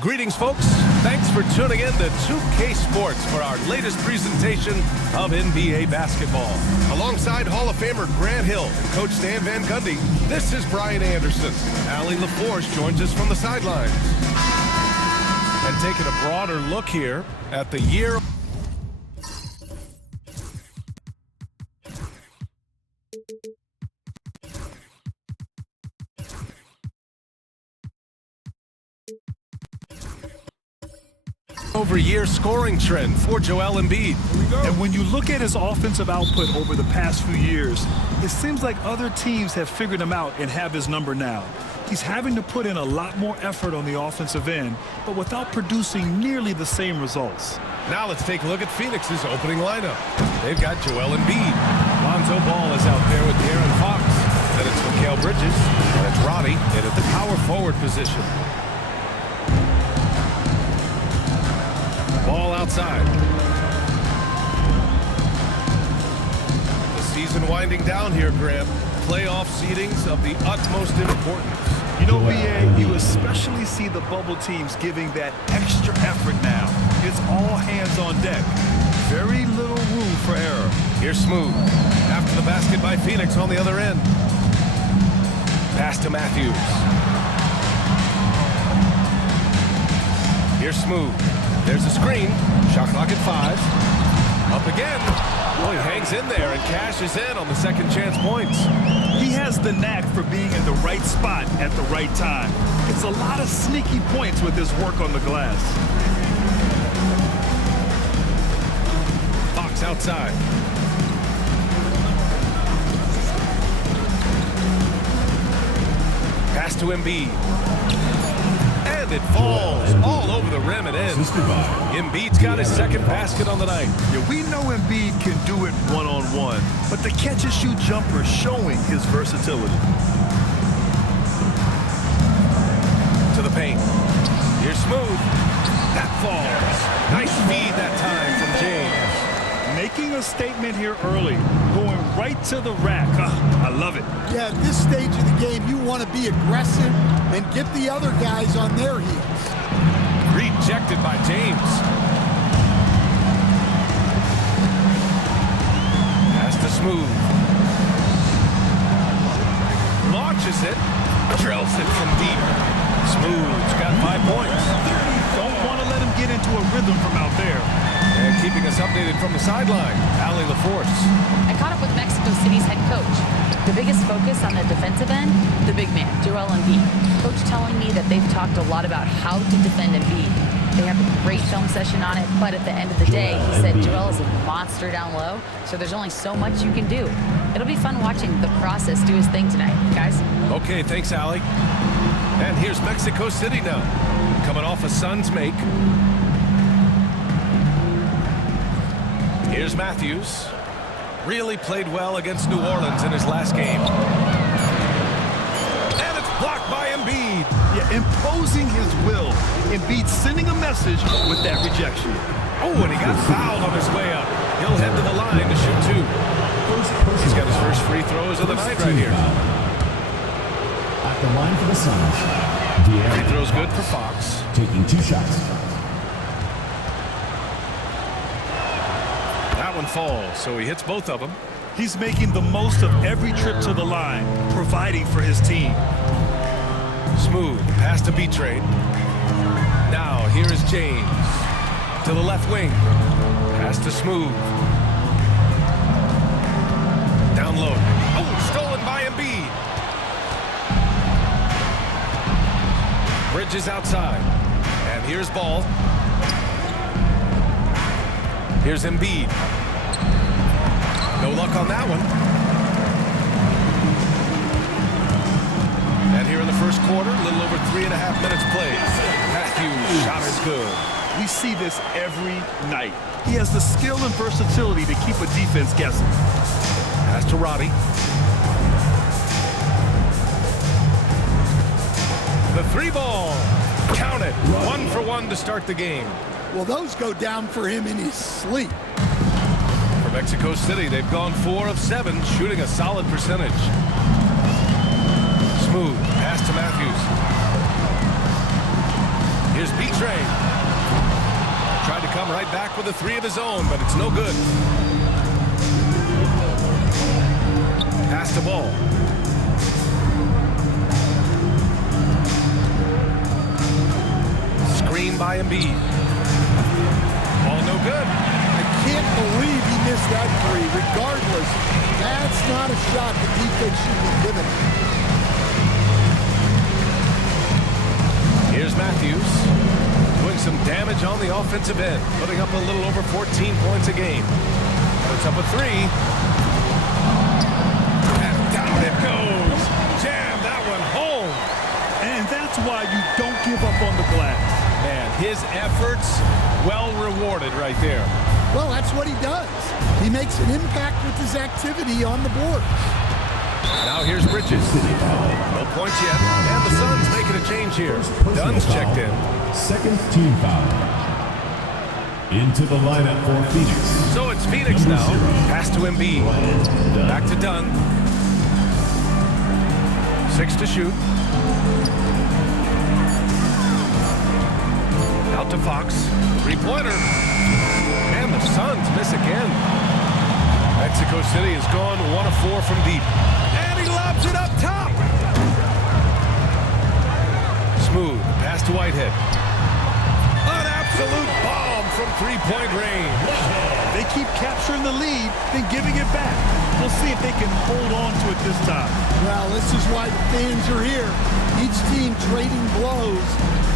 Greetings, folks. Thanks for tuning in to 2K Sports for our latest presentation of NBA basketball. Alongside Hall of Famer Grant Hill and Coach Stan Van Gundy, this is Brian Anderson. Allie LaForce joins us from the sidelines. And taking a broader look here at the year over year scoring trend for Joel Embiid. And when you look at his offensive output over the past few years, it seems like other teams have figured him out and have his number now. He's having to put in a lot more effort on the offensive end, but without producing nearly the same results. Now let's take a look at Phoenix's opening lineup. They've got Joel Embiid. Lonzo Ball is out there with De'Aaron Fox. Then it's Mikal Bridges. And it's Roddy in at the power forward position. Ball outside. The season winding down here, Graham. Playoff seedings of the utmost importance. You know, BA, you especially see the bubble teams giving that extra effort now. It's all hands on deck. Very little room for error. Here's Smooth. After the basket by Phoenix on the other end. Pass to Matthews. Here's Smooth. There's a screen. Shot clock at 5. Up again. Oh, he hangs in there and cashes in on the second chance points. He has the knack for being in the right spot at the right time. It's a lot of sneaky points with his work on the glass. Fox outside. Pass to Embiid. And it falls all over the rim and in. Embiid's got his second basket on the night. Yeah, we know Embiid can do it one-on-one, but the catch-and-shoot jumper showing his versatility. To the paint. Here's Smooth. That falls. Nice feed that time from James. Making a statement here early, going right to the rack. I love it. Yeah, at this stage of the game, you want to be aggressive and get the other guys on their heels. Rejected by James. Pass to Smooth. Launches it. Drills it from deep. Smooth's got 5 points. Don't want to let him get into a rhythm from out there. And keeping us updated from the sideline, Allie LaForce. I caught up with Mexico City's head coach. The biggest focus on the defensive end, the big man, Joel Embiid. Coach telling me that they've talked a lot about how to defend Embiid. They have a great film session on it, but at the end of the day, he said Joel is a monster down low, so there's only so much you can do. It'll be fun watching the process do his thing tonight, guys. Okay, thanks, Allie. And here's Mexico City now, coming off a Suns make. Here's Matthews. Really played well against New Orleans in his last game. And it's blocked by Embiid. Yeah, imposing his will. Embiid sending a message with that rejection. Oh, and he got fouled on his way up. He'll head to the line to shoot 2. He's got his first free throws of the night right here. At the line for the Suns, Free throws good for Fox. taking 2 shots. That one falls, so he hits both of them. He's making the most of every trip to the line, providing for his team. Smooth, pass to B-Trade. Now, here is James. To the left wing. Pass to Smooth. Down low. Oh, stolen by Embiid. Bridges outside. And here's Ball. Here's Embiid. No luck on that one. And here in the first quarter, a little over 3.5 minutes played. Matthews' shot is good. We see this every night. He has the skill and versatility to keep a defense guessing. Pass to Roddy. The 3 ball. Count it. 1 for 1 to start the game. Well, those go down for him in his sleep. For Mexico City, they've gone 4 of 7, shooting a solid percentage. Smooth. Pass to Matthews. Here's with a three of his own, but it's no good. Pass the ball. Screen by Embiid. Ball no good. I can't believe he missed that three. Regardless, that's not a shot the defense should be given. Here's Matthews doing some damage on the offensive end, putting up a little over 14 points a game. Puts up a three. And down it goes. Jam that one home. And that's why you don't give up on the glass. Man, his efforts well rewarded right there. Well, that's what he does. He makes an impact with his activity on the board. Now here's Bridges. No points yet. And the Suns making a change here. Dunn's checked in. Second team foul. Into the lineup for Phoenix. So it's Phoenix now. Pass to Embiid. Back to Dunn. 6 to shoot. Out to Fox. Three-pointer. And the Suns miss again. Mexico City has gone 1 of 4 from deep. And he lobs it up top. Smooth. Pass to Whitehead. An absolute bomb from three-point range. They keep capturing the lead, then giving it back. We'll see if they can hold on to it this time. Well, this is why the fans are here. Each team trading blows,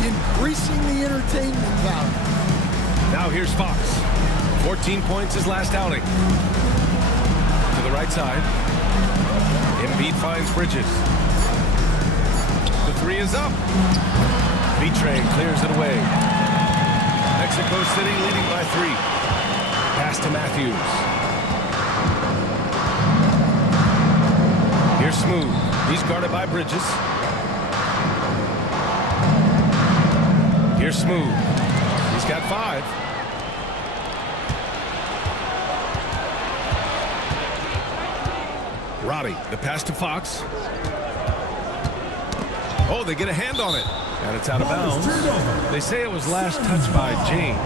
increasing the entertainment value. Now here's Fox. 14 points his last outing. To the right side. Embiid finds Bridges. The three is up. B-Train clears it away. Mexico City leading by 3. Pass to Matthews. Here's Smooth. He's guarded by Bridges. Here's Smooth. He's got 5. Roddy, the pass to Fox. Oh, they get a hand on it. And it's out of bounds. They say it was last touched by James.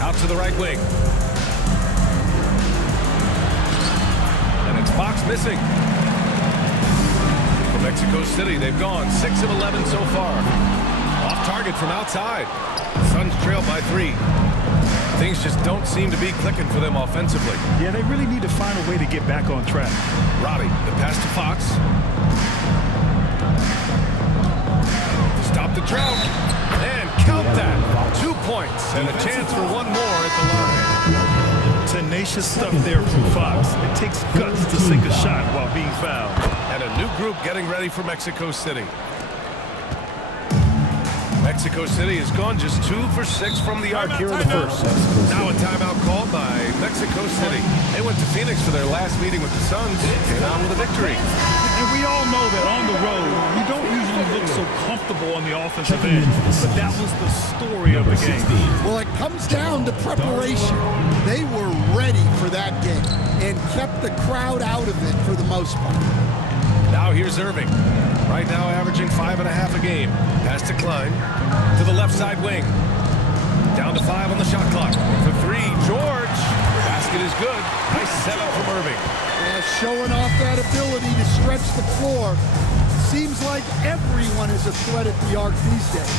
Out to the right wing. And it's Fox missing. For Mexico City, they've gone 6 of 11 so far. Off target from outside. Suns trail by 3. Things just don't seem to be clicking for them offensively. Yeah, they really need to find a way to get back on track. Roddy, the pass to Fox. Stop the drought. And count that. 2 points and a chance for one more at the line. Tenacious stuff there from Fox. It takes guts to sink a shot while being fouled. And a new group getting ready for Mexico City. Mexico City has gone just 2 for 6 from the arc here in the first. Now a timeout called by Mexico City. They went to Phoenix for their last meeting with the Suns, came out with a victory. And we all know that on the road, you don't usually look so comfortable on the offensive end. But that was the story of the game. Well, it comes down to preparation. They were ready for that game and kept the crowd out of it for the most part. Now here's Irving. Right now averaging 5.5 a game. Pass to Klein. To the left side wing. Down to 5 on the shot clock. For 3, George. Basket is good. Nice setup from Irving. Yeah, showing off that ability to stretch the floor. Seems like everyone is a threat at the arc these days.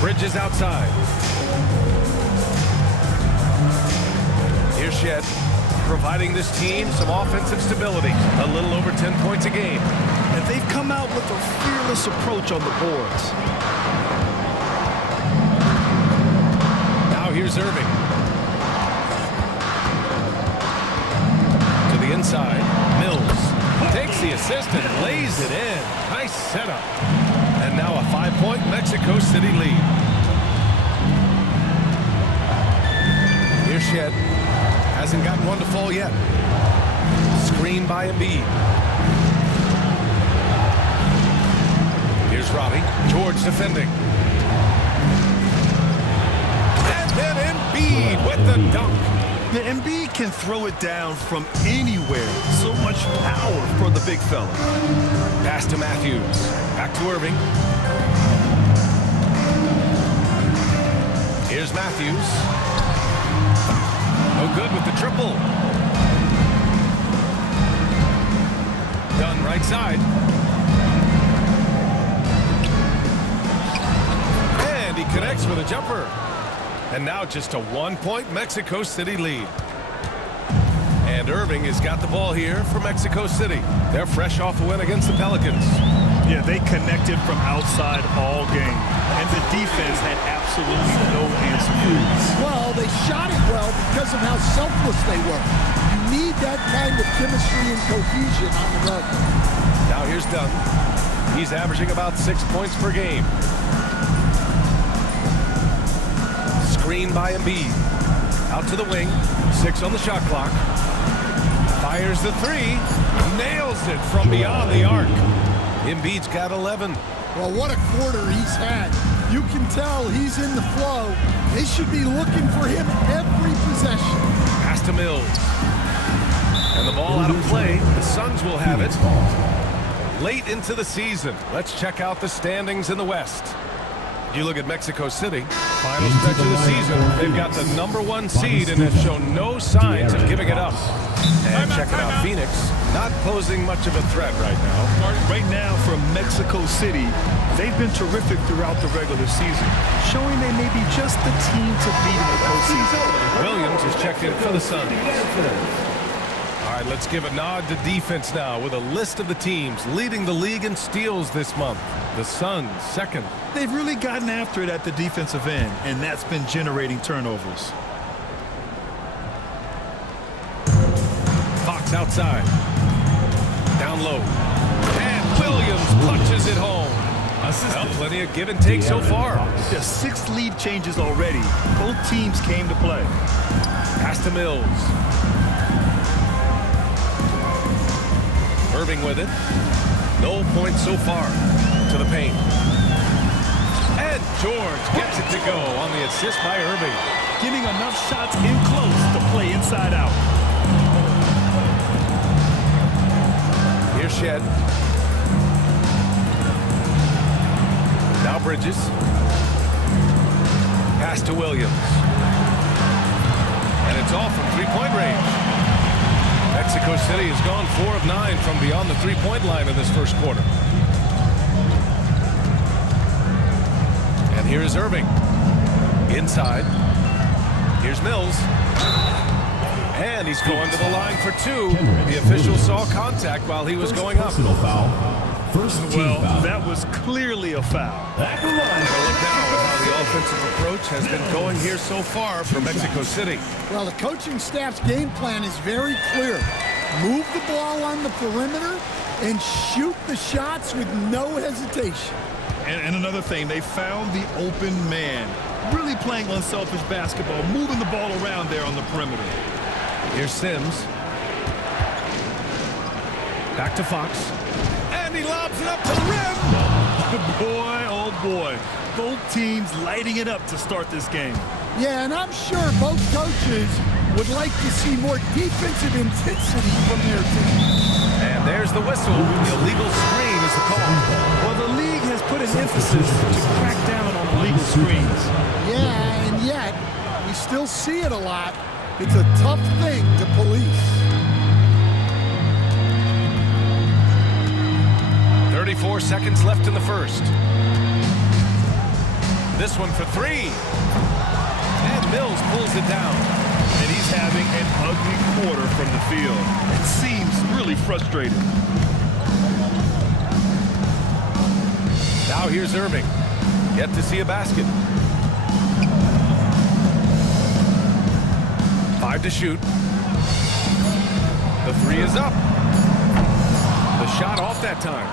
Bridges outside. Here's Shed, providing this team some offensive stability. A little over 10 points a game. And they've come out with a fearless approach on the boards. Now here's Irving. To the inside. Mills takes the assist and lays it in. Nice setup. And now a 5-point Mexico City lead. Here's Shed. Hasn't gotten one to fall yet. Screen by Embiid. Here's Robbie. George defending. And then Embiid with the dunk. The Embiid can throw it down from anywhere. So much power for the big fella. Pass to Matthews. Back to Irving. Here's Matthews. No good with the triple. Done right side. And he connects with a jumper. And now just a 1-point Mexico City lead. And Irving has got the ball here for Mexico City. They're fresh off a win against the Pelicans. Yeah, they connected from outside all game. And the defense had absolutely no answer. Well, they shot it well because of how selfless they were. You need that kind of chemistry and cohesion on the road. Now here's Dunn. He's averaging about 6 points per game. Screen by Embiid. Out to the wing. 6 on the shot clock. Fires the 3. Nails it from beyond the arc. Embiid's got 11. Well, what a quarter he's had. You can tell he's in the flow. They should be looking for him every possession. Pass to Mills. And the ball out of play. The Suns will have it. Late into the season. Let's check out the standings in the West. You look at Mexico City, final stretch of the season, they've got the #1 seed and have shown no signs of giving it up. And check it out, Phoenix, not posing much of a threat right now. Right now for Mexico City, they've been terrific throughout the regular season, showing they may be just the team to beat in the postseason. Williams has checked in for the Suns. All right, let's give a nod to defense now with a list of the teams leading the league in steals this month. The Suns, second. They've really gotten after it at the defensive end, and that's been generating turnovers. Fox outside. Down low. And Williams punches it home. Well, plenty of give and take so far. There's 6 lead changes already. Both teams came to play. Pass to Mills. Irving with it. No points so far to the paint. And George gets it to go on the assist by Irving. Getting enough shots in close to play inside out. Here's Shed. Now Bridges. Pass to Williams. And it's off from three-point range. Mexico City has gone 4 of 9 from beyond the three-point line in this first quarter. And here is Irving. Inside. Here's Mills. And he's going to the line for 2. The official saw contact while he was going up. Personal foul. First team Well, foul. that was clearly a foul. Back line. Look now at how the offensive approach has been going here so far for Mexico City. Well, the coaching staff's game plan is very clear. Move the ball on the perimeter and shoot the shots with no hesitation. And another thing, they found the open man. Really playing unselfish basketball, moving the ball around there on the perimeter. Here's Sims. Back to Fox. And he lobs it up to the rim. Boy, oh boy. Both teams lighting it up to start this game. Yeah, and I'm sure both coaches would like to see more defensive intensity from their team. And there's the whistle. The illegal screen is the call. Well, the league has put an emphasis to crack down on illegal screens. Yeah, and yet we still see it a lot. It's a tough thing to police. 34 seconds left in the first. This one for 3. And Mills pulls it down. And he's having an ugly quarter from the field. It seems really frustrating. Now here's Irving. Yet to see a basket. 5 to shoot. The 3 is up. The shot off that time.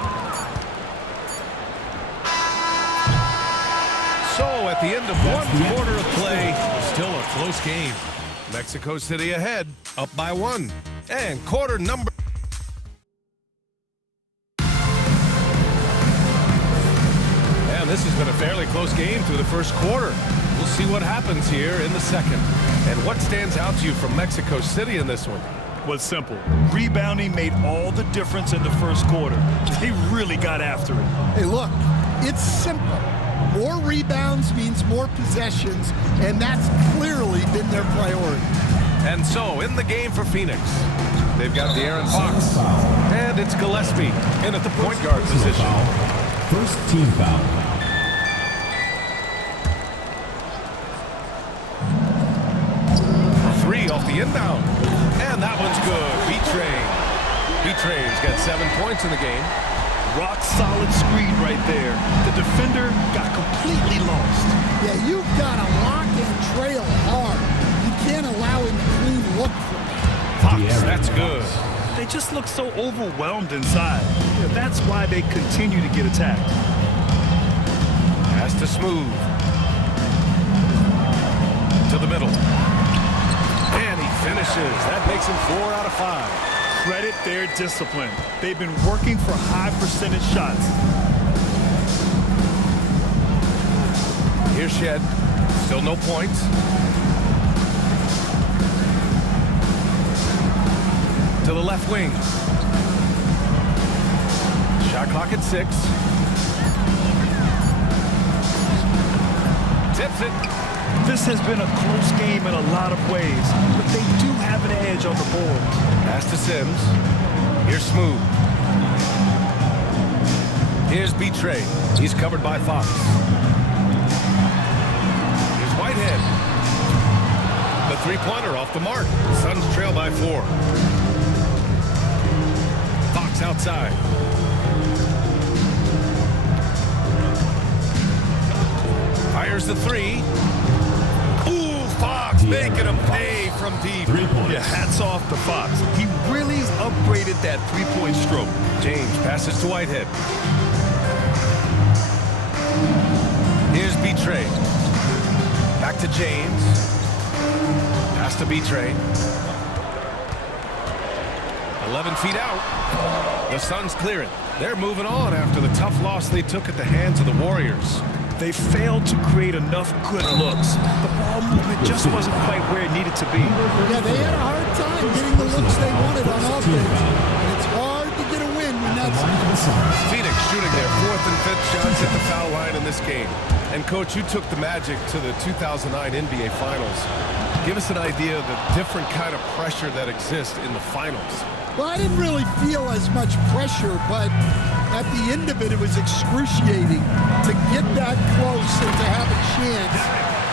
So at the end of 1 quarter of play, still a close game. Mexico City ahead, up by 1. And quarter number. And this is been a fairly close game through the first quarter. We'll see what happens here in the second. And what stands out to you from Mexico City in this one? Well, it's simple. Rebounding made all the difference in the first quarter. They really got after it. Hey, look, it's simple. More rebounds means more possessions, and that's clearly been their priority. And so, in the game for Phoenix, they've got De'Aaron Fox, and it's Gillespie in at the point guard position. First team foul. Three off the inbound. And that one's good. B-Train's got 7 points in the game. Rock solid screen right there. The defender got completely lost. Yeah, you've got to lock and trail hard. You can't allow him to clean look for it. Fox, that's good. They just look so overwhelmed inside. Yeah, that's why they continue to get attacked. Has to Smooth. To the middle. And he finishes. That makes him 4 out of 5. Credit their discipline. They've been working for high percentage shots. Here's Shed. Still no points. To the left wing. Shot clock at 6. Tips it. This has been a close game in a lot of ways, but they do have an edge on the board. Pass to Sims. Here's Smooth. Here's B-Tray. He's covered by Fox. Here's Whitehead. The three-pointer off the mark. Suns trail by 4. Fox outside. Fires the 3. Fox making him pay from deep. 3 points. Yeah, hats off to Fox. He really upgraded that three-point stroke. James passes to Whitehead. Here's B-Tray. Back to James. Pass to B-Tray. 11 feet out. The Suns clear it. They're moving on after the tough loss they took at the hands of the Warriors. They failed to create enough good looks. The ball movement just wasn't quite where it needed to be. Yeah, they had a hard time getting the looks they wanted on offense. And it's hard to get a win when that's... Phoenix shooting their 4th and 5th shots at the foul line in this game. And, Coach, you took the Magic to the 2009 NBA Finals. Give us an idea of the different kind of pressure that exists in the finals. Well, I didn't really feel as much pressure, but at the end of it, it was excruciating to get that close and to have a chance,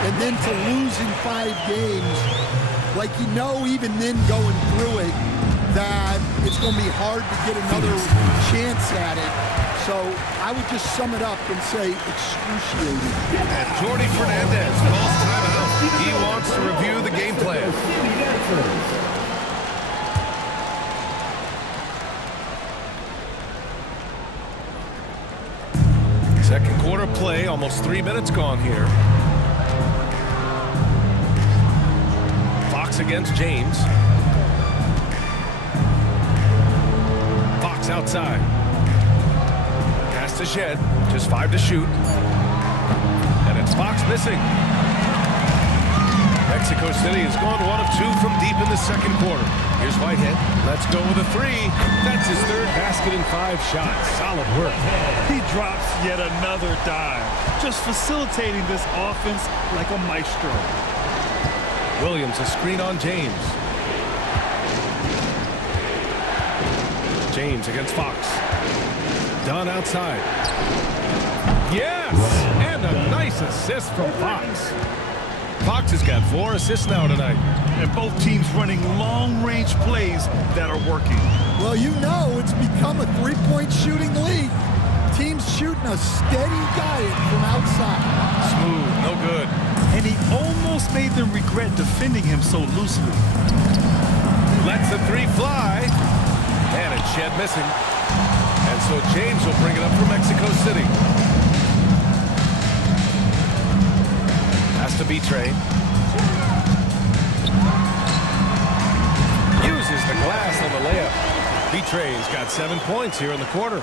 and then to lose in 5 games. Like, you know, even then going through it, that it's going to be hard to get another chance at it. So I would just sum it up and say excruciating. And Jordi Fernandez calls timeout. He wants to review the game plan. Second quarter play, almost 3 minutes gone here. Fox against James. Fox outside. Pass to Shed. Just 5 to shoot. And it's Fox missing. Mexico City has gone 1 of 2 from deep in the second quarter. Here's Whitehead. Let's go with a 3. That's his 3rd basket in 5 shots. Solid work. He drops yet another dime, just facilitating this offense like a maestro. Williams, a screen on James. James against Fox. Dunn outside. Yes! And a nice assist from Fox. Fox has got 4 assists now tonight. And both teams running long-range plays that are working. Well, you know it's become a 3-point shooting league. Teams shooting a steady diet from outside. Smooth, no good. And he almost made them regret defending him so loosely. Lets the 3 fly. And it's Shed missing. And so James will bring it up for Mexico City. Has to be Trey. Uses the glass on the layup. B-Trey's got 7 points here in the quarter.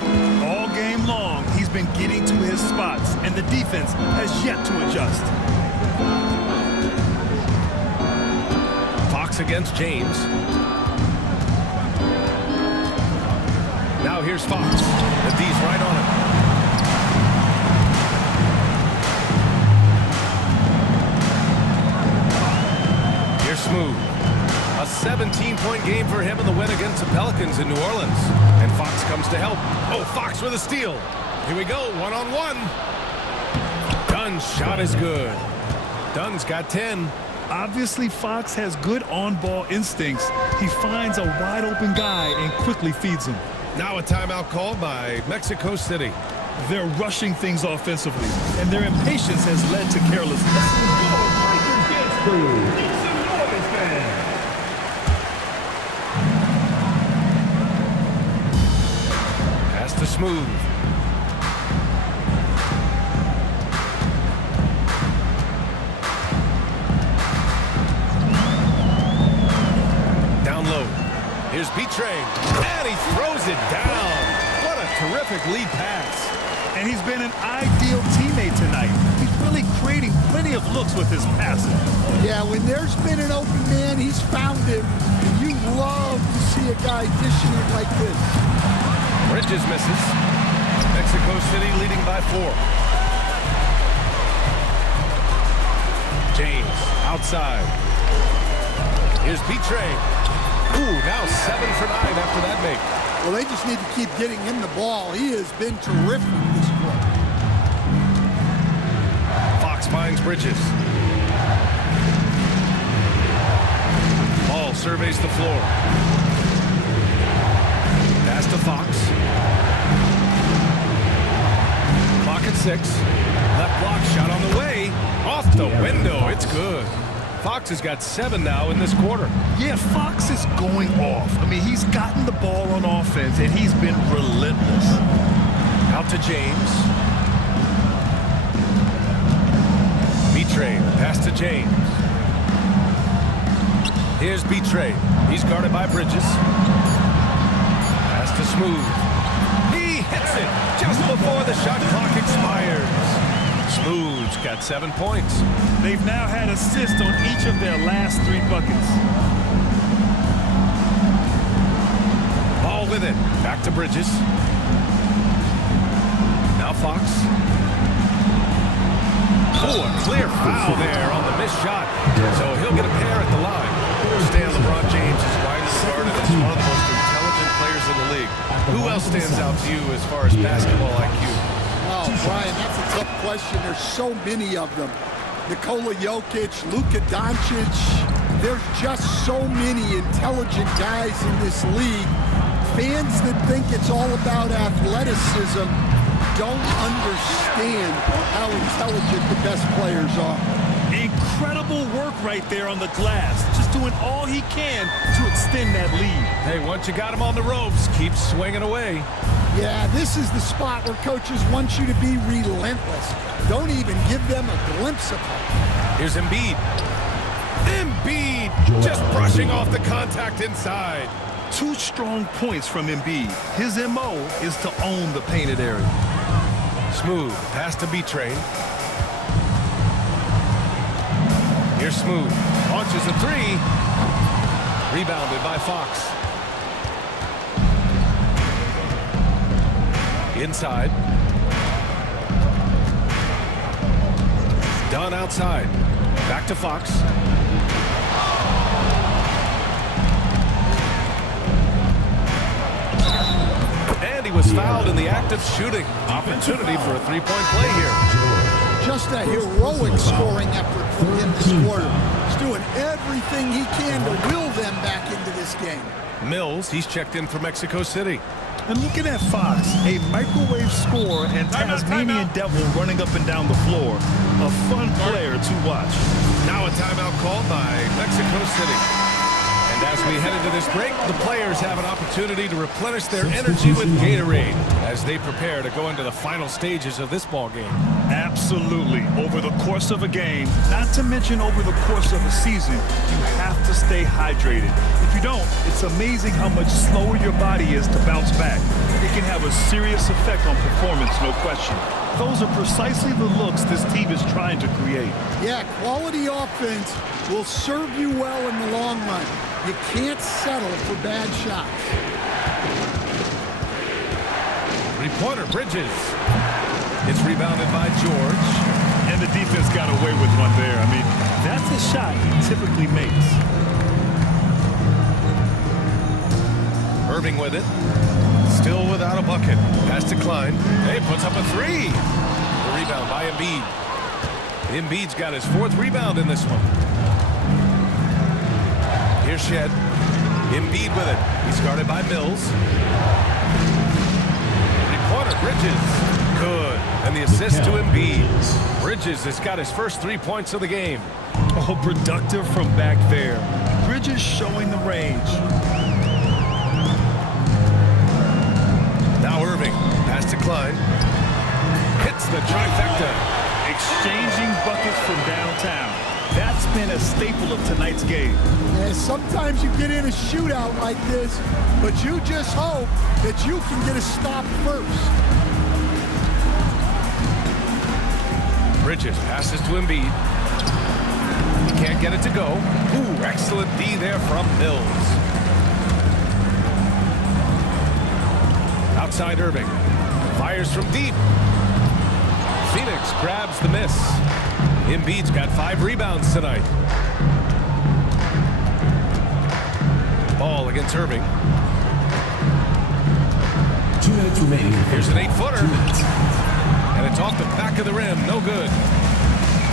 All game long, he's been getting to his spots, and the defense has yet to adjust. Fox against James. Now here's Fox. The D's right on him. Here's Smooth. A 17-point game for him in the win against the Pelicans in New Orleans. And Fox comes to help. Oh, Fox with a steal. Here we go, one-on-one. Dunn's shot is good. Dunn's got 10. Obviously, Fox has good on-ball instincts. He finds a wide-open guy and quickly feeds him. Now a timeout called by Mexico City. They're rushing things offensively, and their impatience has led to carelessness. Pass to Smooth. Down low. Here's Betray, and he throws it down. What a terrific lead pass. And he's been an ideal teammate tonight. He's really creating plenty of looks with his passing. Yeah, when there's been an open man, he's found him. You love to see a guy dishing it like this. Bridges misses. Mexico City leading by 4. James outside. Here's Betray. Ooh, now 7 for 9 after that make. Well, they just need to keep getting him the ball. He has been terrific this quarter. Fox finds Bridges. Ball surveys the floor. Pass to Fox. Clock at 6. Left block shot on the way. Off the window. It's good. Fox has got 7 now in this quarter. Yeah, Fox is going off. I mean, he's gotten the ball on offense, and he's been relentless. Out to James. Betray. Pass to James. Here's Betray. He's guarded by Bridges. Pass to Smooth. He hits it just before the shot clock expires. Smooth's got 7 points. They've now had assists on each of their last 3 buckets. Ball with it. Back to Bridges. Now Fox. Oh, a clear foul there on the missed shot. So he'll get a pair at the line. Understand LeBron James is widely regarded as one of the most intelligent players in the league. Who else stands out to you as far as basketball IQ? Oh, Brian, that's a tough question. There's so many of them. Nikola Jokic, Luka Doncic. There's just so many intelligent guys in this league. Fans that think it's all about athleticism don't understand how intelligent the best players are. Incredible work right there on the glass. Just doing all he can to extend that lead. Hey, once you got him on the ropes, keep swinging away. Yeah, this is the spot where coaches want you to be relentless. Don't even give them a glimpse of it. Here's Embiid. Embiid just brushing off the contact inside. 2 strong points from Embiid. His MO is to own the painted area. Smooth. Pass to Betray. Here's Smooth. Launches a 3. Rebounded by Fox. Inside. Dunn outside. Back to Fox. And he was fouled in the act of shooting. Opportunity for a 3-point play here. Just a heroic scoring effort from him this quarter. He's doing everything he can to will them back into this game. Mills, he's checked in for Mexico City. And looking at Fox, a microwave scorer and Tasmanian devil running up and down the floor. A fun player to watch. Now a timeout called by Mexico City. And And as we head into this break, the players have an opportunity to replenish their energy with Gatorade as they prepare to go into the final stages of this ball game. Absolutely. Over the course of a game, not to mention over the course of a season, you have to stay hydrated. If you don't, it's amazing how much slower your body is to bounce back. It can have a serious effect on performance, no question. Those are precisely the looks this team is trying to create. Yeah, quality offense will serve you well in the long run. You can't settle for bad shots. Three-pointer, Bridges. It's rebounded by George. And the defense got away with one there. I mean, that's a shot he typically makes. Irving with it. Still without a bucket. Pass to Klein. Hey, puts up a three. The rebound by Embiid. Embiid's got his 4th rebound in this one. Here's Shed. Embiid with it. He's guarded by Mills. Three-pointer, Bridges. Good. And the assist to Embiid. Bridges has got his first 3 points of the game. Oh, productive from back there. Bridges showing the range. Now Irving. Pass to Klein. Hits the trifecta. Exchanging buckets from downtown. That's been a staple of tonight's game. Yeah, sometimes you get in a shootout like this, but you just hope that you can get a stop first. Bridges passes to Embiid. He can't get it to go. Ooh, excellent D there from Mills. Outside Irving. Fires from deep. Phoenix grabs the miss. Embiid's got 5 rebounds tonight. Ball against Irving. 2 minutes remaining. Here's an 8-footer. And it's off the back of the rim. No good.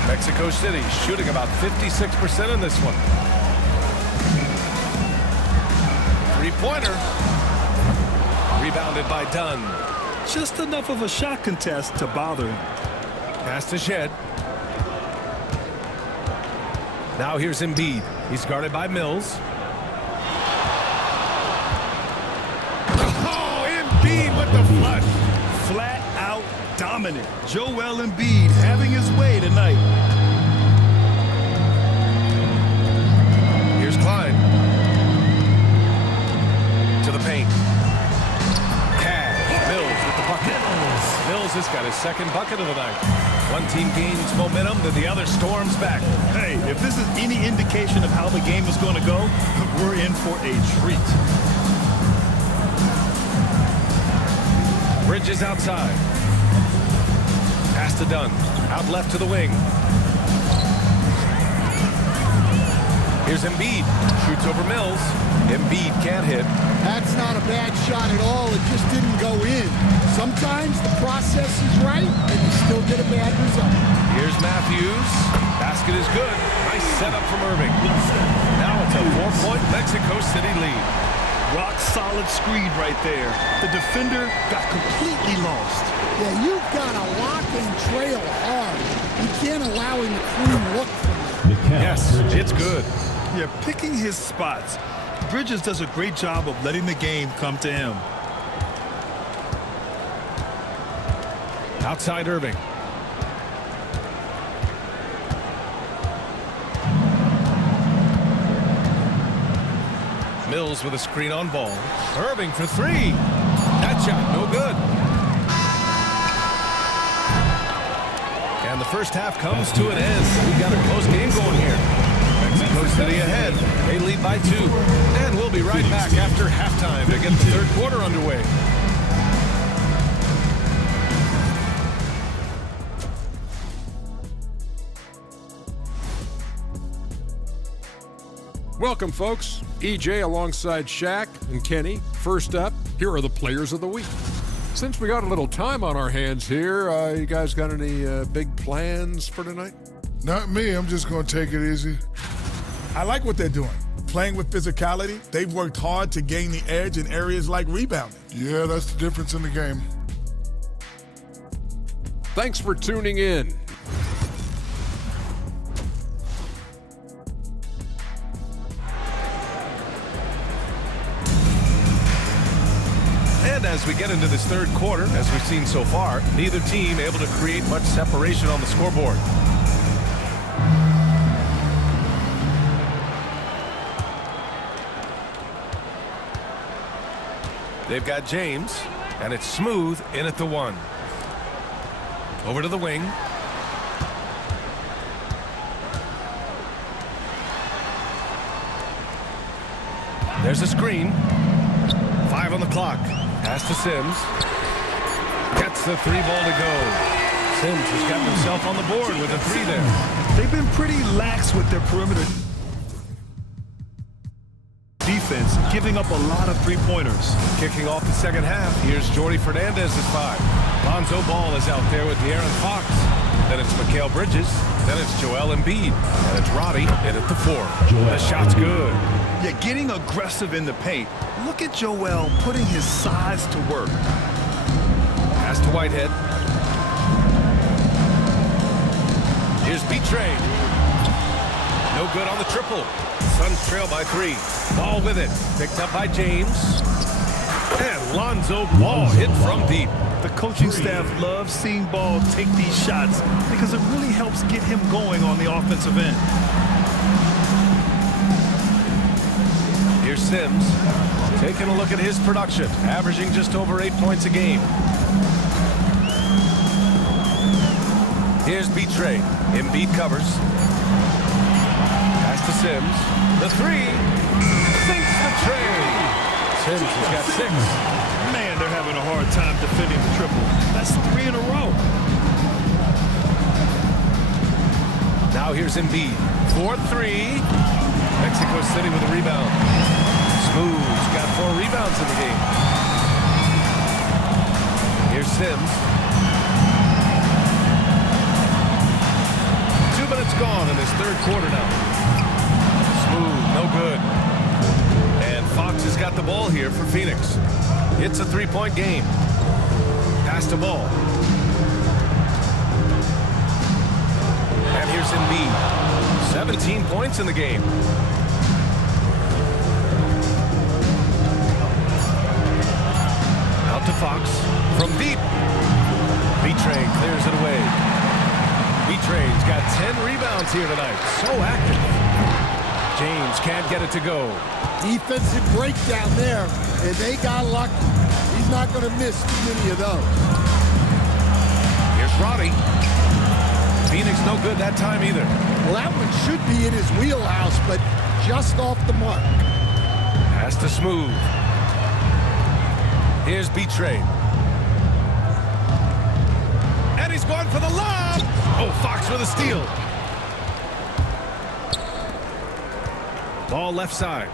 Mexico City shooting about 56% in this one. Three-pointer. Rebounded by Dunn. Just enough of a shot contest to bother him. Pass to Shed. Now here's Embiid. He's guarded by Mills. Oh, Embiid with the flush. Flat out dominant. Joel Embiid having his way tonight. Here's Klein. To the paint. Mills with the bucket. Mills has got his 2nd bucket of the night. One team gains momentum, then the other storms back. Hey, if this is any indication of how the game is going to go, we're in for a treat. Bridges outside. Pass to Dunn. Out left to the wing. Here's Embiid. Shoots over Mills. Embiid can't hit. That's not a bad shot at all. It just didn't go in. Sometimes the process is right, and you still get a bad result. Here's Matthews. Basket is good. Nice setup from Irving. Now it's a 4-point Mexico City lead. Rock solid screen right there. The defender got completely lost. Yeah, you've got to lock and trail hard. You can't allow him to clean look from it. Yes, it's good. Yeah, picking his spots. Bridges does a great job of letting the game come to him. Outside Irving. Mills with a screen on ball. Irving for 3. That shot no good. And the first half comes to an end. We got a close game going here. Mexico City ahead. They lead by 2. And we'll be right back after halftime to get the 3rd quarter underway. Welcome, folks. EJ alongside Shaq and Kenny. First up, here are the players of the week. Since we got a little time on our hands here, you guys got any big plans for tonight? Not me. I'm just going to take it easy. I like what they're doing. Playing with physicality, they've worked hard to gain the edge in areas like rebounding. Yeah, that's the difference in the game. Thanks for tuning in. And as we get into this third quarter, as we've seen so far, neither team able to create much separation on the scoreboard. They've got James, and it's smooth in at the 1. Over to the wing. There's a screen. 5 on the clock. Pass to Sims. Gets the 3 ball to go. Sims has got himself on the board with a 3 there. They've been pretty lax with their perimeter defense, giving up a lot of three-pointers. Kicking off the second half, here's Jordy Fernandez's 5. Lonzo Ball is out there with De'Aaron Fox. Then it's Mikal Bridges. Then it's Joel Embiid. And it's Roddy in at the 4. The shot's good. Yeah, getting aggressive in the paint. Look at Joel putting his size to work. Pass to Whitehead. Here's B-Train. No good on the triple. Suns trail by 3. Ball with it. Picked up by James. And Lonzo Ball hit from deep. The coaching staff loves seeing Ball take these shots because it really helps get him going on the offensive end. Here's Sims. Taking a look at his production. Averaging just over 8 points a game. Here's B-Train. Embiid covers. Pass to Sims. The 3. Sinks the tray. Sims has got 6. Man, they're having a hard time defending the triple. That's 3 in a row. Now here's Embiid. 4-3. Mexico City with a rebound. Smooth's got 4 rebounds in the game. Here's Sims. 2 minutes gone in this third quarter now. Smooth, no good. And Fox has got the ball here for Phoenix. It's a 3-point game. Pass to Ball. And here's Embiid. 17 points in the game. Out to Fox. From deep. B-Train clears it away. B-Train's got 10 rebounds here tonight. So active. James can't get it to go. Defensive breakdown there, and they got lucky. He's not going to miss too many of those. Here's Roddy. Phoenix no good that time either. Well, that one should be in his wheelhouse, but just off the mark. Pass to Smooth. Here's B-Train. And he's going for the lob. Oh, Fox with a steal. Ball left side.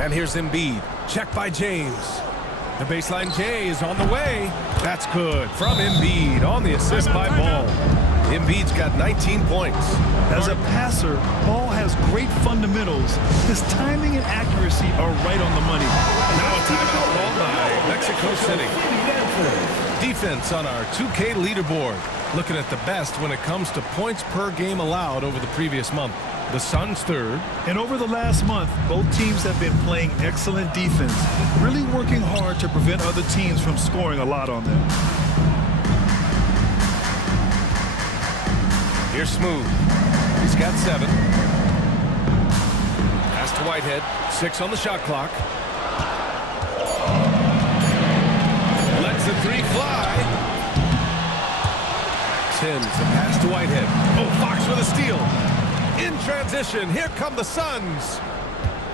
And here's Embiid. Check by James. The baseline J is on the way. That's good from Embiid on the assist by Ball. Embiid's got 19 points. As a passer, Ball has great fundamentals. His timing and accuracy are right on the money. Now a timeout called by Mexico City. Defense on our 2K leaderboard. Looking at the best when it comes to points per game allowed over the previous month. The Suns third. And over the last month, both teams have been playing excellent defense, really working hard to prevent other teams from scoring a lot on them. Here's Smooth. He's got 7. Pass to Whitehead. 6 on the shot clock. Lets the 3 fly. Sims, the pass to Whitehead. Oh, Fox with a steal. In transition, here come the Suns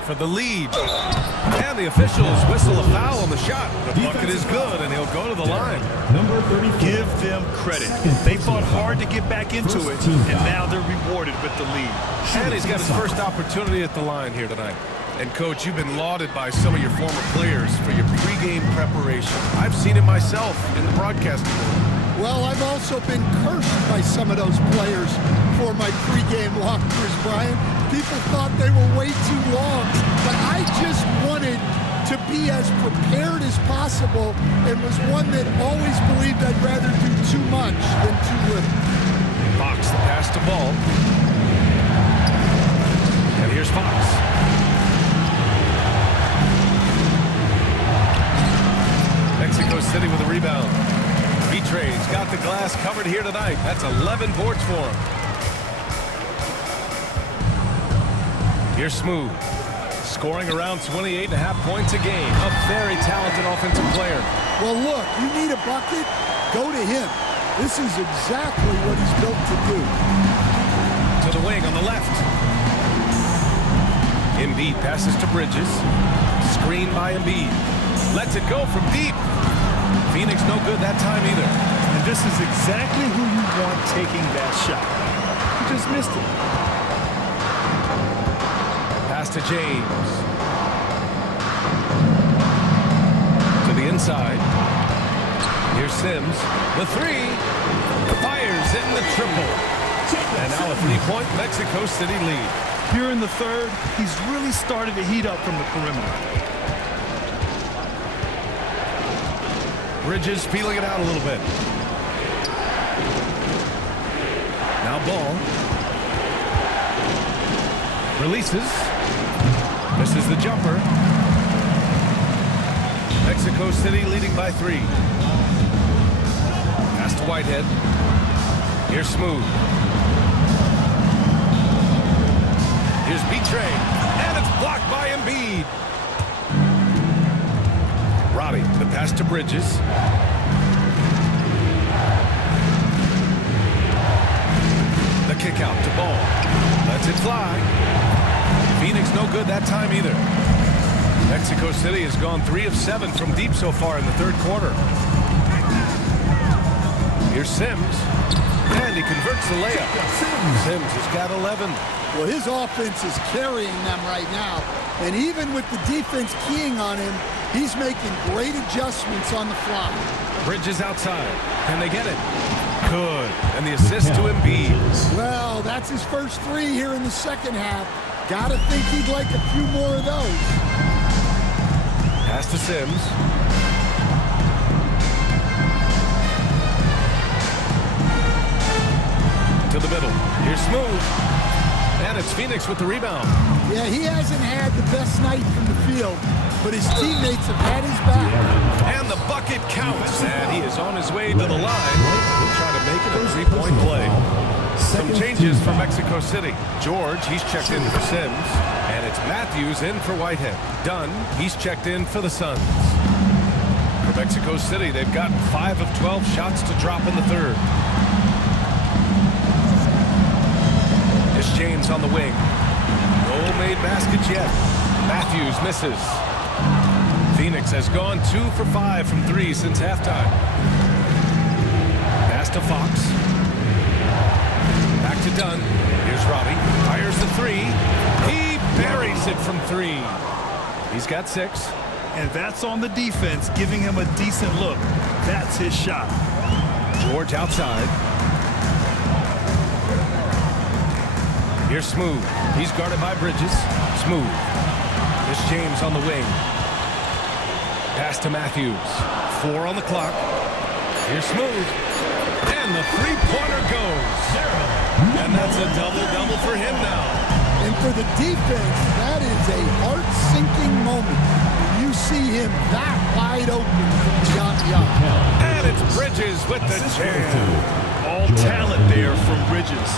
for the lead. And the officials whistle a foul on the shot. The bucket is good, and he'll go to the line. Number 30. Give them credit. They fought hard to get back into it, and now they're rewarded with the lead. And he's got his first opportunity at the line here tonight. And, Coach, you've been lauded by some of your former players for your pregame preparation. I've seen it myself in the broadcasting world. Well, I've also been cursed by some of those players for my pregame walkthroughs, Brian. People thought they were way too long, but I just wanted to be as prepared as possible and was one that always believed I'd rather do too much than too little. Fox, the pass to Ball. And here's Fox. Mexico City with a rebound. Vitray's got the glass covered here tonight. That's 11 boards for him. Here's Smooth. Scoring around 28.5 points a game. A very talented offensive player. Well, look, you need a bucket, go to him. This is exactly what he's built to do. To the wing on the left. Embiid passes to Bridges. Screen by Embiid. Lets it go from deep. Phoenix no good that time either. And this is exactly who you want taking that shot. He just missed it. Pass to James. To the inside. Here's Sims. The three. Fires in the triple. And now a three-point Mexico City lead. Here in the third, he's really started to heat up from the perimeter. Bridges feeling it out a little bit. Now Ball. Releases. Misses the jumper. Mexico City leading by 3. Pass to Whitehead. Here's Smooth. Here's Betray. And it's blocked by Embiid. Roddy, the pass to Bridges. The kick out to Ball. Lets it fly. Phoenix no good that time either. Mexico City has gone 3 of 7 from deep so far in the third quarter. Here's Sims. And he converts the layup. Sims has got 11. Well, his offense is carrying them right now. And even with the defense keying on him, he's making great adjustments on the fly. Bridges outside. Can they get it? Good. And the assist to Embiid. Well, that's his first 3 here in the second half. Gotta think he'd like a few more of those. Pass to Sims. To the middle. Here's Smooth. And it's Phoenix with the rebound. Yeah, he hasn't had the best night from the field, but his teammates have had his back. And the bucket counts. And he is on his way to the line. He'll try to make it a three-point play. Some changes for Mexico City. George, he's checked in for Sims. And it's Matthews in for Whitehead. Dunn, he's checked in for the Suns. For Mexico City, they've gotten 5 of 12 shots to drop in the third. It's James on the wing. No made baskets yet. Matthews misses. Phoenix has gone 2 for 5 from 3 since halftime. Pass to Fox. Back to Dunn. Here's Robbie. Fires the 3. He buries it from 3. He's got 6. And that's on the defense, giving him a decent look. That's his shot. George outside. Here's Smooth. He's guarded by Bridges. Smooth. This James on the wing. Pass to Matthews. 4 on the clock. Here's Smooth. And the three-pointer goes. And that's a double-double for him now. And for the defense, that is a heart-sinking moment when you see him that wide open from beyond the arc. And it's Bridges with the jam. All talent there from Bridges.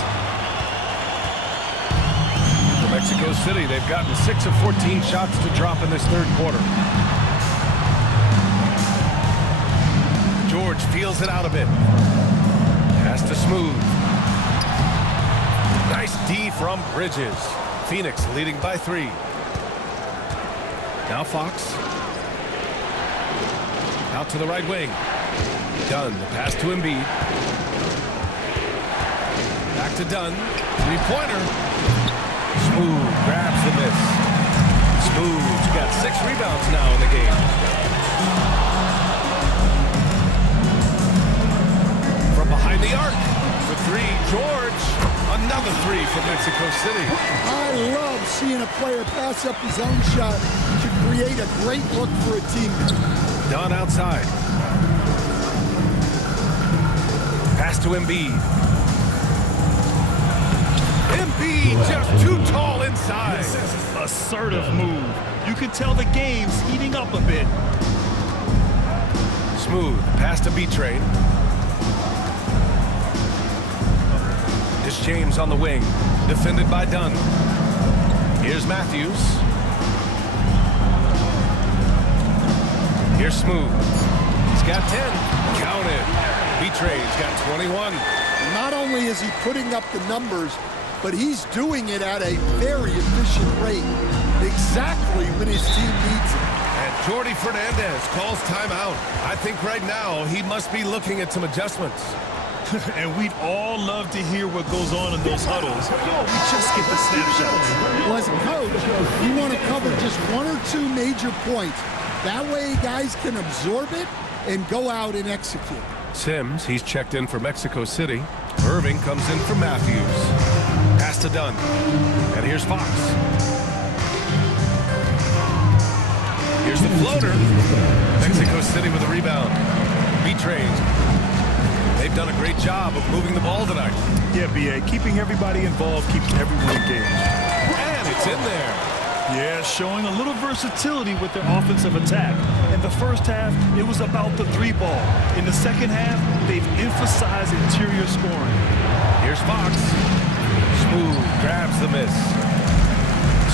For Mexico City, they've gotten 6 of 14 shots to drop in this third quarter. George feels it out a bit. Pass to Smooth. Nice D from Bridges. Phoenix leading by 3. Now Fox. Out to the right wing. Dunn, the pass to Embiid. Back to Dunn. Three-pointer. Smooth grabs the miss. Smooth's got 6 rebounds now in the game. From behind the arc. For 3, George. Another 3 for Mexico City. I love seeing a player pass up his own shot to create a great look for a teammate. Dunn outside. Pass to Embiid. Embiid just too tall inside. Assertive move. You can tell the game's heating up a bit. Smooth. Pass to B-Train. It's James on the wing. Defended by Dunn. Here's Matthews. Here's Smooth. He's got 10. Count it. B-Train's got 21. Not only is he putting up the numbers, but he's doing it at a very efficient rate. Exactly when his team needs it. And Jordy Fernandez calls timeout. I think right now he must be looking at some adjustments. And we'd all love to hear what goes on in those huddles. We just get the snapshots. Well, as a coach, you want to cover just one or two major points. That way guys can absorb it and go out and execute. Sims, he's checked in for Mexico City. Irving comes in for Matthews. Pass to Dunn. And here's Fox. Here's the floater. Mexico City with a rebound. B-Train. They've done a great job of moving the ball tonight. Yeah, B.A. Keeping everybody involved keeps everyone engaged. And it's in there. Yeah, showing a little versatility with their offensive attack. In the first half, it was about the three ball. In the second half, they've emphasized interior scoring. Here's Fox. Smooth grabs the miss.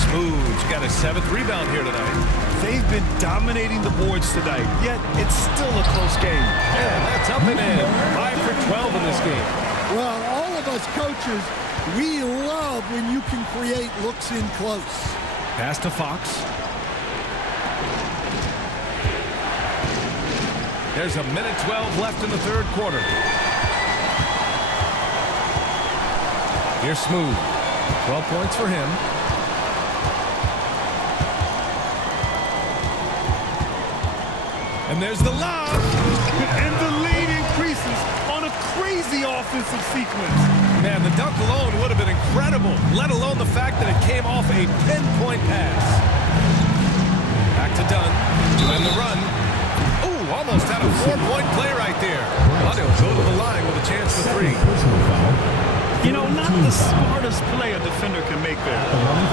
Smooth's got his 7th rebound here tonight. They've been dominating the boards tonight, yet it's still a close game. And that's up and in. 5 for 12 in this game. Well, all of us coaches, we love when you can create looks in close. Pass to Fox. There's a minute 12 left in the third quarter. Here's Smooth. 12 points for him. And there's the lob. And the lead increases on a crazy offensive sequence. Man, the dunk alone would have been incredible, let alone the fact that it came off a pinpoint pass. Back to Dunn. And the run. Ooh, almost had a 4-point play right there. But he'll go to the line with a chance for 3. You know, not the smartest play a defender can make there.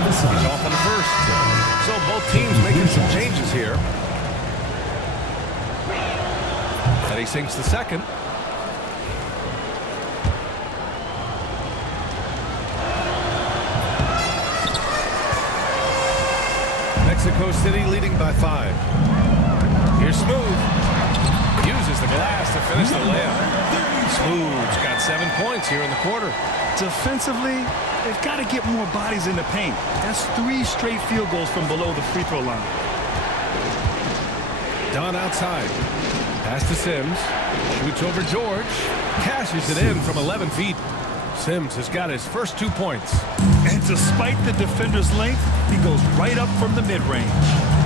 He's off on the first. So both teams making some changes here. And he sinks the second. Mexico City leading by 5. Here's Smooth. Uses the glass to finish the layup. Smooth's got 7 points here in the quarter. Defensively, they've got to get more bodies in the paint. That's 3 straight field goals from below the free throw line. Dunn outside. Pass to Sims. Shoots over George. Cashes it in from 11 feet. Sims has got his first 2 points. And despite the defender's length, he goes right up from the mid-range.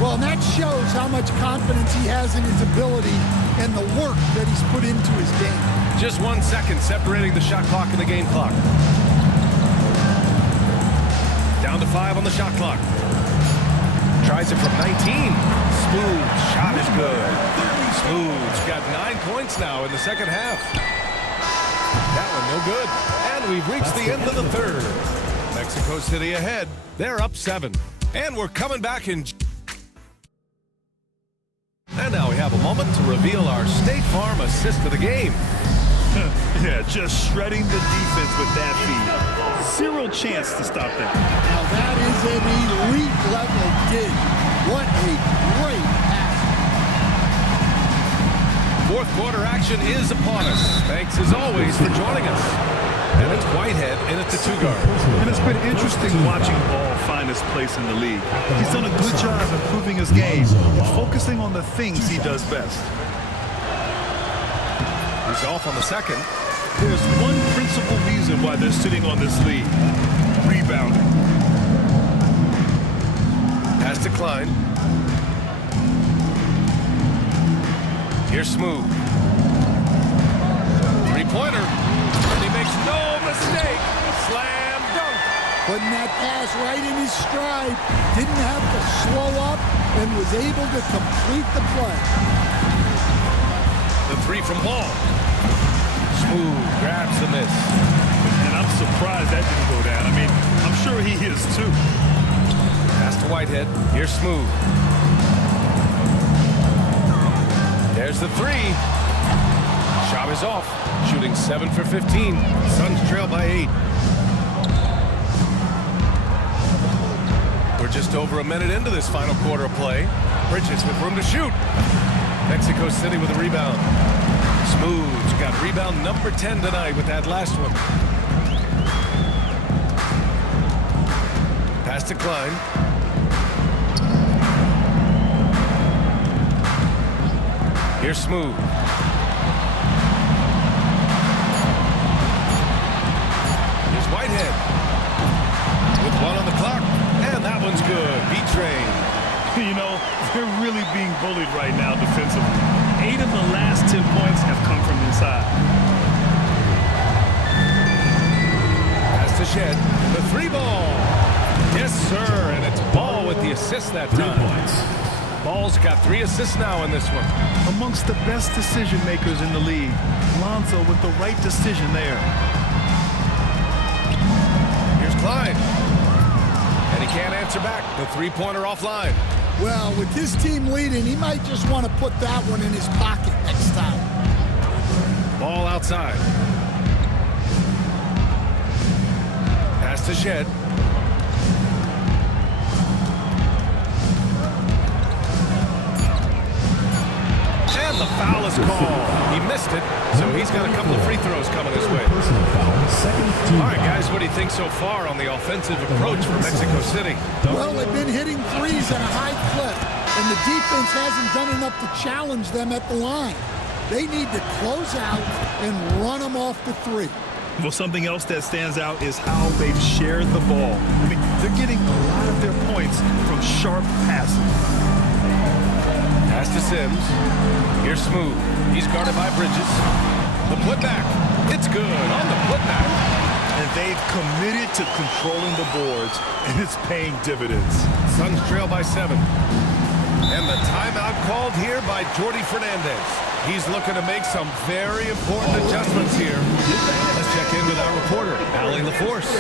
Well, and that shows how much confidence he has in his ability and the work that he's put into his game. Just 1 second separating the shot clock and the game clock. Down to 5 on the shot clock. Tries it from 19. Smooth shot is good. Smooth's got 9 points now in the second half. That one no good. And we've reached the end of the third. Mexico City ahead. They're up 7. And we're coming back in. And now we have a moment to reveal our State Farm assist of the game. Yeah, just shredding the defense with that feed. 0 chance to stop that. Now that is an elite level dig. What a great pass. Fourth quarter action is upon us. Thanks as always for joining us. And it's Whitehead in at the 2 guard. And it's been interesting watching Ball find his place in the league. He's done a good job improving his game and focusing on the things he does best. He's off on the second. There's one principal reason why they're sitting on this lead. Rebounding. Pass to Klein. Here's Smooth. 3-pointer. And he makes no mistake. Slam dunk. Putting that pass right in his stride. Didn't have to slow up and was able to complete the play. The 3 from Ball. Smooth grabs the miss. And I'm surprised that didn't go down. I mean, I'm sure he is too. Pass to Whitehead. Here's Smooth. There's the three. Shot is off. Shooting 7 for 15. Suns trail by 8. We're just over a minute into this final quarter of play. Bridges with room to shoot. Mexico City with a rebound. Smooth's got rebound number 10 tonight with that last one. Pass to Klein. Here's Smooth. Here's Whitehead. With 1 on the clock. And that one's good. B-Train. You know, they're really being bullied right now defensively. 8 of the last 10 points have come from inside. Pass to Shed. The 3 ball. Yes, sir. And it's Ball with the assist that 3 time. points. Ball's got 3 assists now in this one. Amongst the best decision makers in the league, Lonzo with the right decision there. Here's Klein. And he can't answer back. The three-pointer offline. Well, with his team leading, he might just want to put that one in his pocket next time. Ball outside. Pass to Shed. And the foul is called. He missed it, so he's got a couple of free throws coming his way. Personal foul, second team All right, foul. guys, what do you think so far on the offensive approach for Mexico City? Well, they've been hitting threes at a high clip, and the defense hasn't done enough to challenge them at the line. They need to close out and run them off the 3. Well, something else that stands out is how they've shared the ball. I mean, they're getting a lot of their points from sharp passing. Pass to Sims. Here's Smooth. He's guarded by Bridges. The putback. It's good on the putback. And they've committed to controlling the boards, and it's paying dividends. Suns trail by 7. And the timeout called here by Jordi Fernandez. He's looking to make some very important adjustments here. Let's check in with our reporter, Allie LaForce.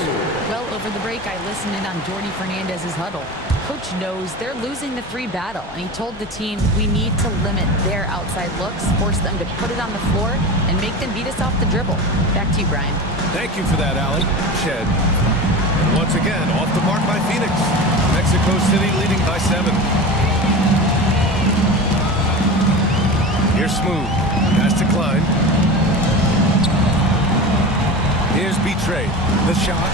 Well, over the break, I listened in on Jordi Fernandez's huddle. Coach knows they're losing the 3 battle, and he told the team, we need to limit their outside looks, force them to put it on the floor, and make them beat us off the dribble. Back to you, Brian. Thank you for that, Allie. Shed. And once again, off the mark by Phoenix. Mexico City leading by 7. Here's Smooth. Pass to Klein. Here's B-Trade. The shot.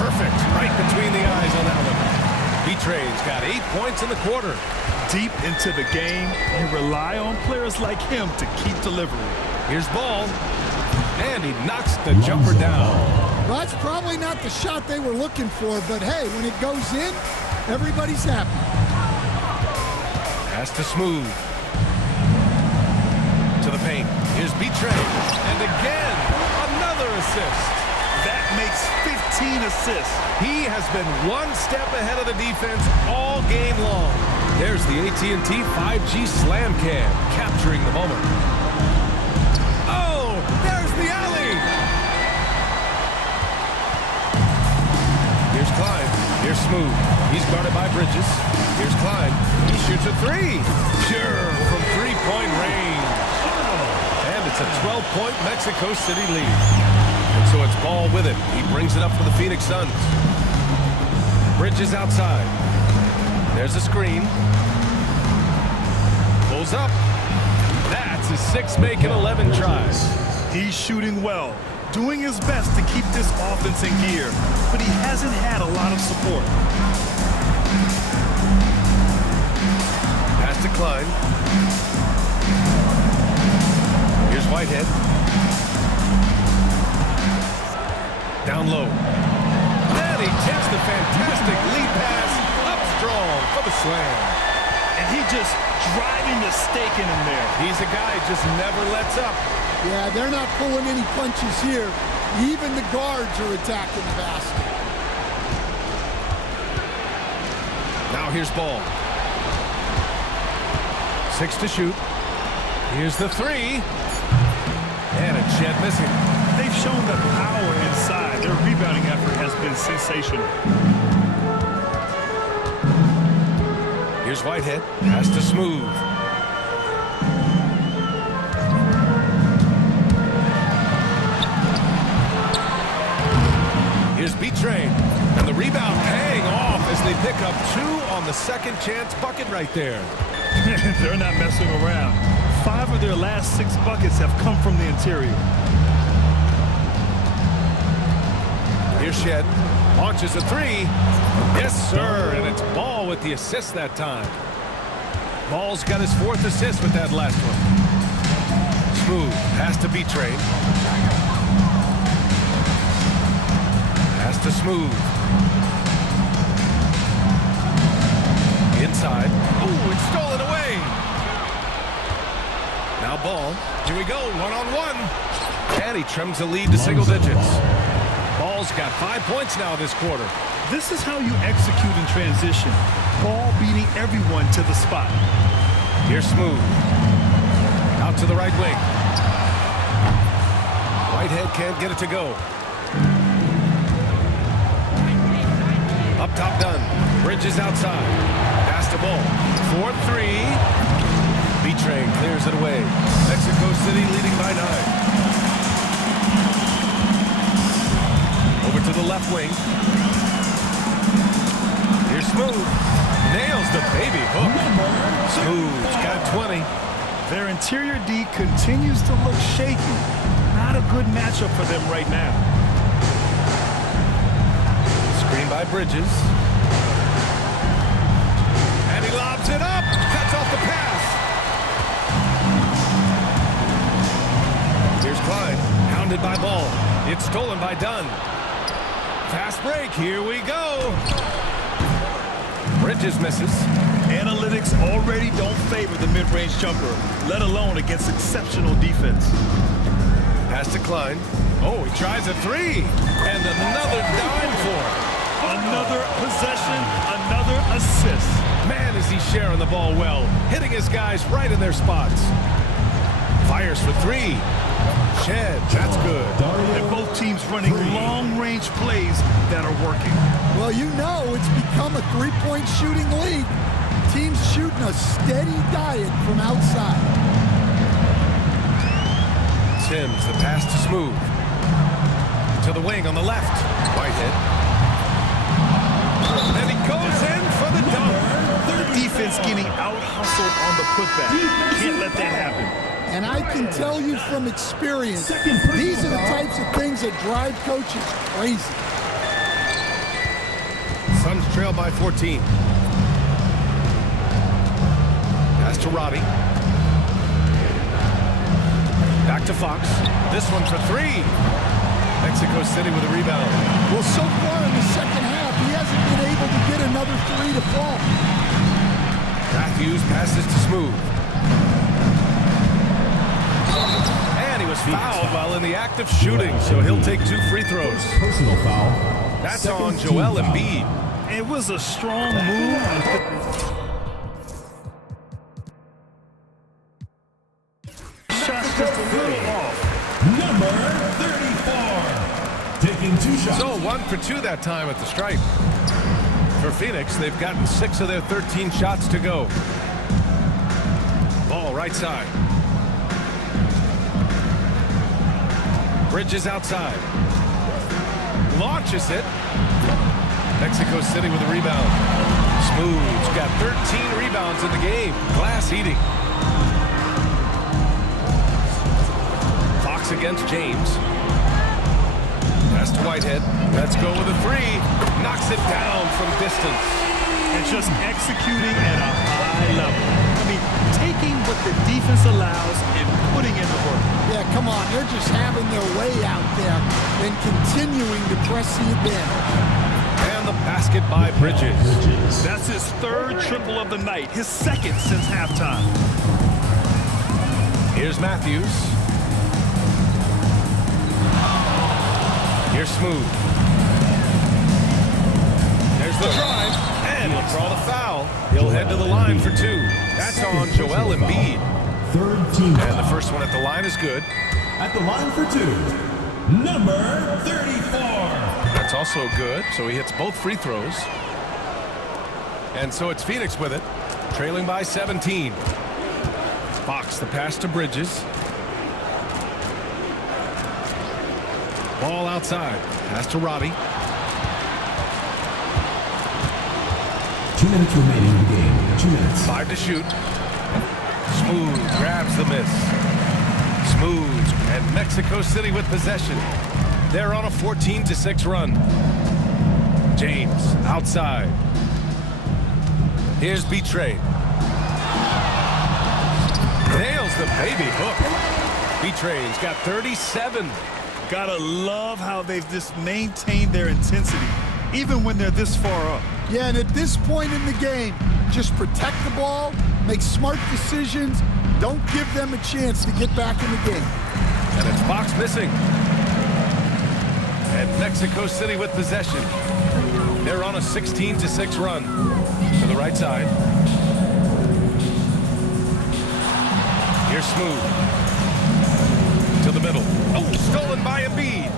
Perfect. Right between the eyes on that one. B-Trade's got 8 points in the quarter. Deep into the game, you rely on players like him to keep delivering. Here's Ball. And he knocks the jumper down. Well, that's probably not the shot they were looking for, but hey, when it goes in, everybody's happy. Pass to Smooth. To the paint. Here's B-Trade. And again, another assist. That makes 15 assists. He has been one step ahead of the defense all game long. There's the AT&T 5G Slam Cam, capturing the moment. Oh, there's the alley. Here's Klein. Here's Smooth. He's guarded by Bridges. Here's Klein. He shoots a 3. Sure, from 3-point range. And it's a 12-point Mexico City lead. And so it's Ball with it. He brings it up for the Phoenix Suns. Bridges outside. There's a screen. Pulls up. That's his 6th make in 11 tries. He's shooting well, doing his best to keep this offense in gear, but he hasn't had a lot of support. Pass to Klein. Here's Whitehead. Down low. And he takes the fantastic lead pass up strong for the slam. And he just driving the stake in him there. He's a guy who just never lets up. Yeah, they're not pulling any punches here. Even the guards are attacking the basket. Now here's Ball. 6 to shoot. Here's the 3. And a Shed missing. They've shown the power inside. Their rebounding effort has been sensational. Here's Whitehead. Pass to Smooth. pick up 2 on the second chance bucket right there. They're not messing around. 5 of their last 6 buckets have come from the interior. Here's Shed. Launches a 3. Yes, sir. And it's Ball with the assist that time. Ball's got his 4th assist with that last one. Smooth. Pass to B-Train. Pass to Smooth. Inside. Ooh, it's stolen away. Now Ball. Here we go. One-on-one. And he trims the lead to single digits. Ball's got 5 points now this quarter. This is how you execute in transition. Ball beating everyone to the spot. Here's Smooth. Out to the right wing. Whitehead can't get it to go. Up top done. Bridges outside. Pass to Ball. 4-3. B-Train clears it away. Mexico City leading by 9. Over to the left wing. Here's Smooth. Nails the baby hook. Smooth's got 20. Their interior D continues to look shaky. Not a good matchup for them right now. Screen by Bridges. And he lobs it up. Cuts off the pass. Here's Klein. Hounded by Ball. It's stolen by Dunn. Fast break. Here we go. Bridges misses. Analytics already don't favor the mid-range jumper, let alone against exceptional defense. Pass to Klein. Oh, he tries a 3. And another dime for him. Another possession, another assist. Man, is he sharing the ball well. Hitting his guys right in their spots. Fires for 3. Shed, that's good. And both teams running long-range plays that are working. Well, you know it's become a three-point shooting league. Teams shooting a steady diet from outside. Sims, the pass to Smooth. To the wing on the left. Whitehead. And he goes in for the dunk. The defense getting out-hustled on the putback. Can't let that happen. And I can tell you from experience, these are the types of things that drive coaches crazy. Suns trail by 14. Pass to Robbie. Back to Fox. This one for 3. Mexico City with a rebound. Well, so far in the second half, he hasn't been able to get another 3 to fall. Matthews passes to Smooth. And he was fouled while in the act of shooting, so he'll take 2 free throws. Personal foul. That's on Joel Embiid. It was a strong move. Shots just a little off. Number 34. Taking 2 shots. So 1 for 2 that time at the stripe. For Phoenix, they've gotten 6 of their 13 shots to go. Ball right side. Bridges outside. Launches it. Mexico City with a rebound. Smooth's got 13 rebounds in the game. Glass eating. Fox against James. Pass to Whitehead. Let's go with a 3. Knocks it down from distance. And just executing at a high level. I mean, taking what the defense allows and putting in the work. Yeah, come on. They're just having their way out there and continuing to press the advantage. And the basket by Bridges. That's his 3rd triple of the night, his 2nd since halftime. Here's Matthews. Here's Smooth. There's the drive, and he'll draw the foul. He'll head to the line for 2. That's on Joel Embiid. 3rd team And foul. the first one at the line is good. At the line for 2. Number 34. That's also good, so he hits both free throws. And so it's Phoenix with it, trailing by 17. Fox, the pass to Bridges. Ball outside. Pass to Robbie. 2 minutes remaining in the game. 2 minutes. 5 to shoot. Smooth grabs the miss. Smooth, and Mexico City with possession. They're on a 14-6 run. James outside. Here's Betrayed. Nails the baby hook. Betrayed's got 37. Gotta love how they've just maintained their intensity, even when they're this far up. Yeah, and at this point in the game, just protect the ball, make smart decisions, don't give them a chance to get back in the game. And it's Fox missing. And Mexico City with possession. They're on a 16-6 run. To the right side. Here's Smooth. To the middle. Oh, stolen by Embiid.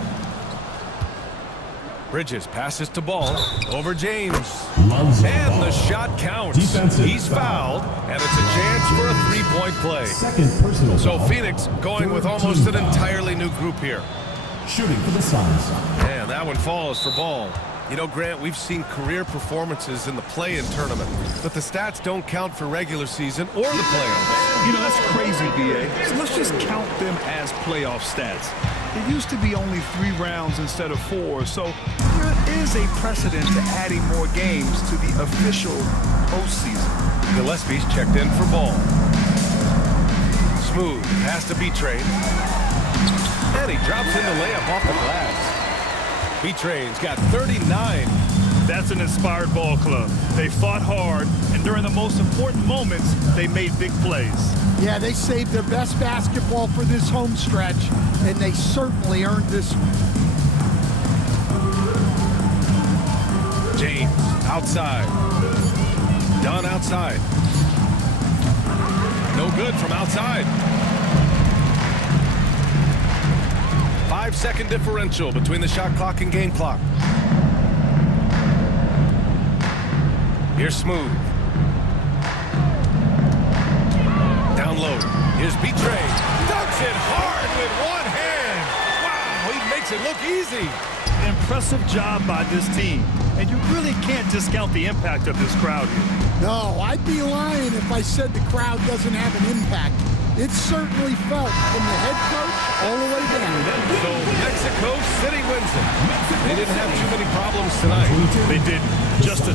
Bridges passes to Ball. Over James. And the shot counts. He's fouled, and it's a chance for a three-point play. Second personal So foul. Phoenix going with almost an entirely new group here. Shooting for the Suns. And that one falls for Ball. You know, Grant, we've seen career performances in the play-in tournament, but the stats don't count for regular season or the playoffs. You know, that's crazy, B.A. So let's just count them as playoff stats. It used to be only 3 rounds instead of 4, so there is a precedent to adding more games to the official postseason. Gillespie's checked in for Ball. Smooth, pass to Betrayed. And he drops in the layup off the glass. Betrayed's got 39. That's an inspired ball club. They fought hard, and during the most important moments, they made big plays. Yeah, they saved their best basketball for this home stretch, and they certainly earned this one. James, outside. Dunn outside. No good from outside. 5-second differential between the shot clock and game clock. Here's Smooth. Down low. Here's Betrayed. Dunks it hard with one hand. Wow, he makes it look easy. Impressive job by this team. And you really can't discount the impact of this crowd here. No, I'd be lying if I said the crowd doesn't have an impact. It's certainly felt from the head coach all the way down. So Mexico City wins it. They didn't have too many problems tonight. They didn't. Just a